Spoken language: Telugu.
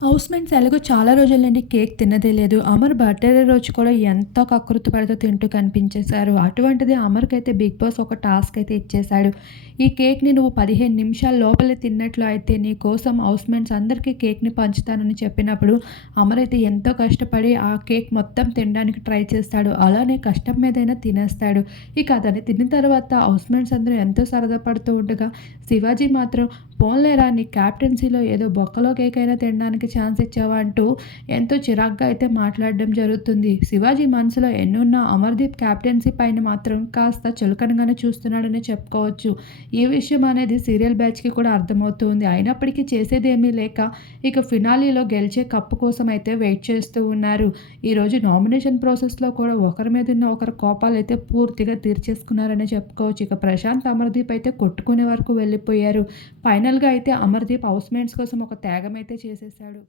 హౌస్‌మేట్స్ ఎలాగో చాలా రోజుల నుండి కేక్ తిన్నదే లేదు. అమర్ బర్త్‌డే రోజు కూడా ఎంతో కకృతి పడుతూ తింటూ కనిపించేశారు. అటువంటిది అమర్‌కైతే బిగ్ బాస్ ఒక టాస్క్ అయితే ఇచ్చేశాడు. ఈ కేక్‌ని నువ్వు 15 నిమిషాల లోపలే తిన్నట్లు అయితే నీ కోసం హౌస్‌మేట్స్ అందరికీ కేక్‌ని పంచుతానని చెప్పినప్పుడు అమర్ అయితే ఎంతో కష్టపడి ఆ కేక్ మొత్తం తినడానికి ట్రై చేస్తాడు. అలానే కష్టం మీదైనా తినేస్తాడు. ఇక అదని తిన్న తర్వాత హౌస్‌మేట్స్ అందరూ ఎంతో సరదా పడుతూ ఉండగా శివాజీ మాత్రం పోన్లేరా నీ క్యాప్టెన్సీలో ఏదో బొక్కలో కేక్ అయినా తినడానికి ఛాన్స్ ఇచ్చావా అంటూ ఎంతో చిరాగ్గా అయితే మాట్లాడడం జరుగుతుంది. శివాజీ మనసులో ఎన్నున్నా అమర్‌దీప్ క్యాప్టెన్సీ పైన మాత్రం కాస్త చులకనగానే చూస్తున్నాడనే చెప్పుకోవచ్చు. ఈ విషయం అనేది సీరియల్ బ్యాచ్‌కి కూడా అర్థమవుతుంది. అయినప్పటికీ చేసేదేమీ లేక ఇక ఫినాలీలో గెలిచే కప్పు కోసం అయితే వెయిట్ చేస్తూ ఉన్నారు. ఈరోజు నామినేషన్ ప్రాసెస్‌లో కూడా ఒకరి మీద ఉన్న ఒకరి అయితే పూర్తిగా తీర్చేసుకున్నారనే చెప్పుకోవచ్చు. ఇక ప్రశాంత్, అమర్‌దీప్ అయితే కొట్టుకునే వరకు వెళ్ళిపోయారు. పైన ఫైనల్‌గా అయితే అమర్‌దీప్ హౌస్‌మేట్స్ కోసం ఒక త్యాగం అయితే చేసేశాడు.